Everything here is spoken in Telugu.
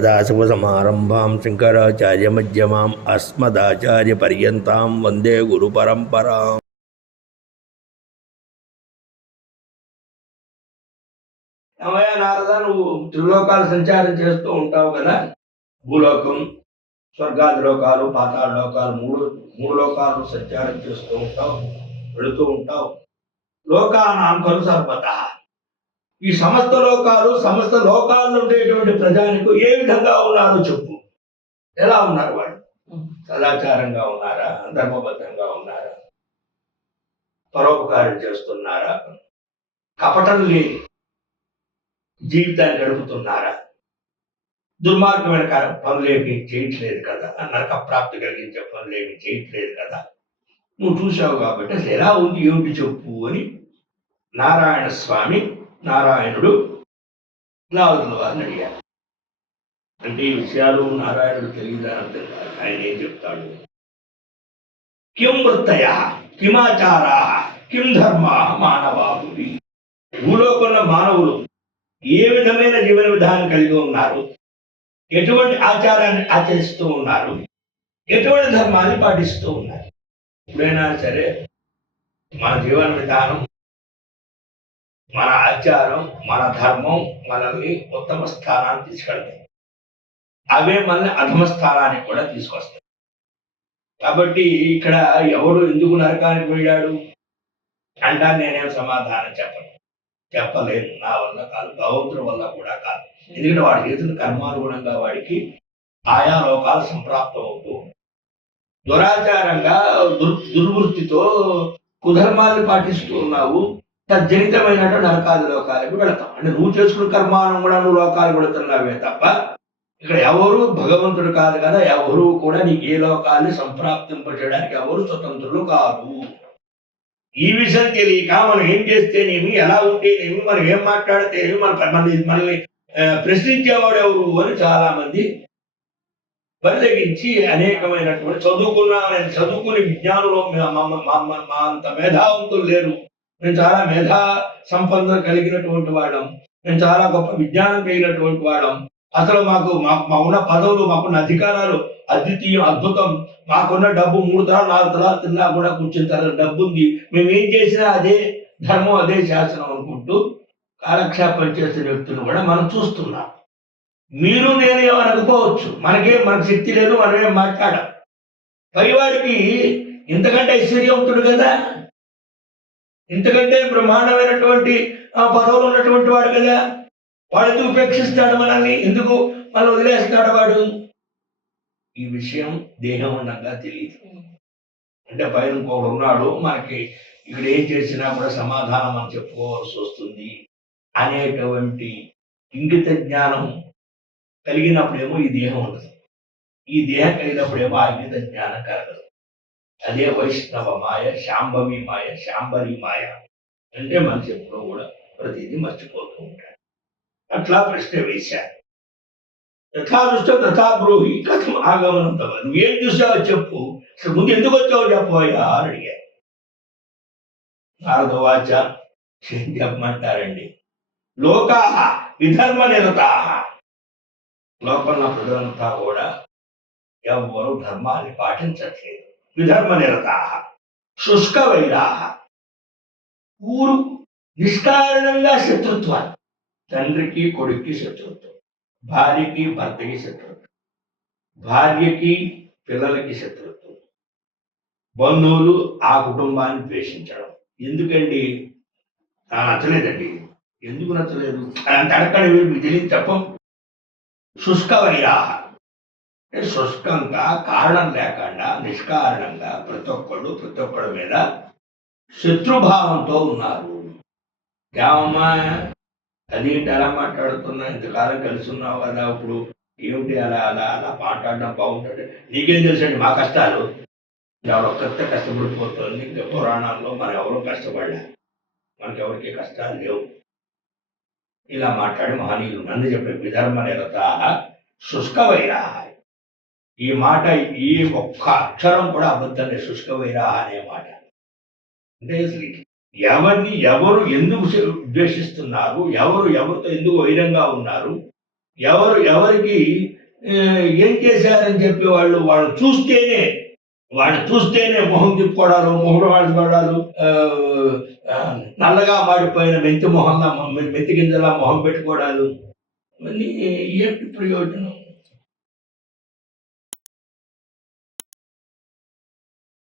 సదాశివసమారంభాం శంకరాచార్యమధ్యమాం అస్మదాచార్యపర్యంతాం వందే గురుపరంపరాం. ఏమయ్యా నారద, నువ్వు త్రిలోకాలు సంచారం చేస్తూ ఉంటావు కదా. భూలోకం, స్వర్గాది లోకాలు, పాతాళ లోకాలు, మూడు లోకాలు సంచారం చేస్తూ ఉంటావు, వెళుతూ ఉంటావు. లోకానాం ఖలు సర్వతః, ఈ సమస్త లోకాల్లో ఉండేటువంటి ప్రజానికి ఏ విధంగా ఉన్నారో చెప్పు. ఎలా ఉన్నారు వాళ్ళు? సదాచారంగా ఉన్నారా? ధర్మబద్ధంగా ఉన్నారా? పరోపకారం చేస్తున్నారా? కపటం లేని జీవితాన్ని గడుపుతున్నారా? దుర్మార్గమైన పనులేమి చేయట్లేదు కదా, నరక ప్రాప్తి కలిగించే పనులేమి చేయట్లేదు కదా. నువ్వు చూసావు కాబట్టి అసలు ఎలా ఉంది, ఏమిటి చెప్పు అని నారాయణుడు నారదుల వారిని అడిగారు. అంటే ఈ విషయాలు నారాయణుడు తెలియదా అర్థం కాదు. ఆయన ఏం చెప్తాడు? కిం వృత్తయ, కిమాచారా, కిం ధర్మా మానవాభువి. భూలోకంలో మానవులు ఏ విధమైన జీవన విధానం కలిగి ఉన్నారు, ఎటువంటి ఆచారాన్ని ఆచరిస్తూ ఉన్నారు, ఎటువంటి ధర్మాన్ని పాటిస్తూ ఉన్నారు. ఎప్పుడైనా సరే మన జీవన విధానం, మన ఆచారం, మన ధర్మం మనల్ని ఉత్తమ స్థానాన్ని తీసుకెళ్తాయి. అవే మనల్ని అధమ స్థానానికి కూడా తీసుకొస్తాయి. కాబట్టి ఇక్కడ ఎవరు ఎందుకు నరకానికి వెళ్ళాడు అంటా నేనేం సమాధానం చెప్పలేను. నా వల్ల కాదు, భగవంతుడి వల్ల కూడా కాదు. ఎందుకంటే వాడి చేతుల కర్మానుగుణంగా వాడికి ఆయా లోకాలు సంప్రాప్తం అవుతూ, దురాచారంగా దుర్వృత్తితో కుధర్మాన్ని పాటిస్తూ ఉన్నావు, తజ్జనితమైనటువంటి నరకాది లోకాలకు వెళతాం. అంటే నువ్వు చేసుకున్న కర్మాను కూడా నువ్వు లోకాలు వెళుతున్నావే తప్ప ఇక్కడ ఎవరు భగవంతుడు కాదు కదా. ఎవరు కూడా నీకు ఏ లోకాన్ని సంప్రాప్తింపచేయడానికి ఎవరు స్వతంత్రులు కాదు. ఈ విషయం తెలియక మనం ఏం చేస్తేనేమి, ఎలా ఉంటేనేమి, మనం ఏం మాట్లాడితేనేమి, మనల్ని ప్రశ్నించేవాడు ఎవరు అని చాలా మంది పరిదగించి అనేకమైనటువంటి చదువుకుని విజ్ఞానంలో మా అంత మేధావంతులు లేరు, మేము చాలా మేధా సంపద కలిగినటువంటి వాళ్ళం, మేము చాలా గొప్ప విజ్ఞానం కలిగినటువంటి వాళ్ళం, అసలు మాకున్న పదవులు, మాకున్న అధికారాలు అద్వితీయం, అద్భుతం, మాకున్న డబ్బు 3 తరాలు 4 తరాలు తిన్నా కూడా కూర్చుంటారు, డబ్బు ఉంది, మేము ఏం చేసినా అదే ధర్మం, అదే శాసనం అనుకుంటూ కాలక్షేపం చేసిన వ్యక్తులు కూడా మనం చూస్తున్నాం. మీరు నేను ఏమనకపోవచ్చు, మనకు శక్తి లేదు, మనమేం మాట్లాడాం. పైవాడికి ఇంతకంటే ఐశ్వర్యవంతుడు కదా, ఇంతకంటే బ్రహ్మాండమైనటువంటి పదవులు ఉన్నటువంటి వాడు కదా, వాడు ఎందుకు ఉపేక్షిస్తాడు మనల్ని, ఎందుకు మనం వదిలేస్తాడు వాడు? ఈ విషయం దేహం ఉండగా తెలియదు. అంటే పైన ఇంకొకడు ఉన్నాడు, మనకి ఇక్కడ ఏం చేసినా కూడా సమాధానం అని చెప్పుకోవాల్సి వస్తుంది అనేటువంటి ఇంగిత జ్ఞానం కలిగినప్పుడేమో ఈ దేహం ఉండదు, ఈ దేహం కలిగినప్పుడేమో ఆ ఇంగిత జ్ఞానం కలగదు. అదే వైష్ణవ మాయ, శాంభవి మాయ, శాంబరి మాయ. అంటే మనిషి ఎప్పుడో కూడా ప్రతిదీ మర్చిపోతూ ఉంటాడు. అట్లా ప్రశ్న వేశారు. యథాదృష్ట తథా బ్రూహి కథం ఆగమనం తవ. నువ్వేం చూసావో చెప్పు, అసలు ముందు ఎందుకు వచ్చావో చెప్పబోయా అని అడిగారు. నారదవాచ, ఏం చెప్పమంటారండి? లోకాహ విధర్మ నిరతాహ. లోకంలో ప్రజలంతా కూడా ఎవరు ధర్మాన్ని పాటించట్లేదు. విధర్మ నిరతాహ శుష్క వైరాహ. ఊరు నిష్కారణంగా శత్రుత్వాలు, తండ్రికి కొడుక్కి శత్రుత్వం, భార్యకి భర్తకి శత్రుత్వం, భార్యకి పిల్లలకి శత్రుత్వం, బంధువులు ఆ కుటుంబాన్ని ద్వేషించడం. ఎందుకండి? నచ్చలేదండి. ఎందుకు నచ్చలేదు అంత అడగండి, మీకు తెలియదు చెప్పం. శుష్క వైరాహ అంటే శుష్కంగా, కారణం లేకుండా, నిష్కారణంగా ప్రతి ఒక్కడి మీద శత్రుభావంతో ఉన్నారు. ఏమమ్మా అదేంటి అలా మాట్లాడుతున్నా, ఇంతకాలం కలిసి ఉన్నావు కదా, ఇప్పుడు ఏమిటి అలా అలా అలా మాట్లాడడం బాగుంటుంది? నీకేం తెలుసండి మా కష్టాలు? ఎవరొక్కరితో కష్టపడిపోతుంది. ఇంకా పురాణాల్లో మనం ఎవరో కష్టపడలే, మనకెవరికి కష్టాలు లేవు. ఇలా మాట్లాడి మహనీయులు నన్ను చెప్పే విధర్మ నిరతాహ శుష్క వైరాహ. ఈ మాట, ఈ ఒక్క అక్షరం కూడా అబద్ధమే. శుష్క వైరాహ అనే మాట అంటే అసలు ఎవరు ఎందుకు ద్వేషిస్తున్నారు, ఎవరితో ఎందుకు వైరంగా ఉన్నారు, ఎవరికి ఏం చేశారని చెప్పి వాళ్ళని చూస్తేనే మొహం తిప్పుకోవడాలు, మొహం వాడుకోవడాలు, నల్లగా మాడిపోయిన మెంతి గింజలా మొహం పెట్టుకోవడాలు, ఇవన్నీ ఏంటి ప్రయోజనం?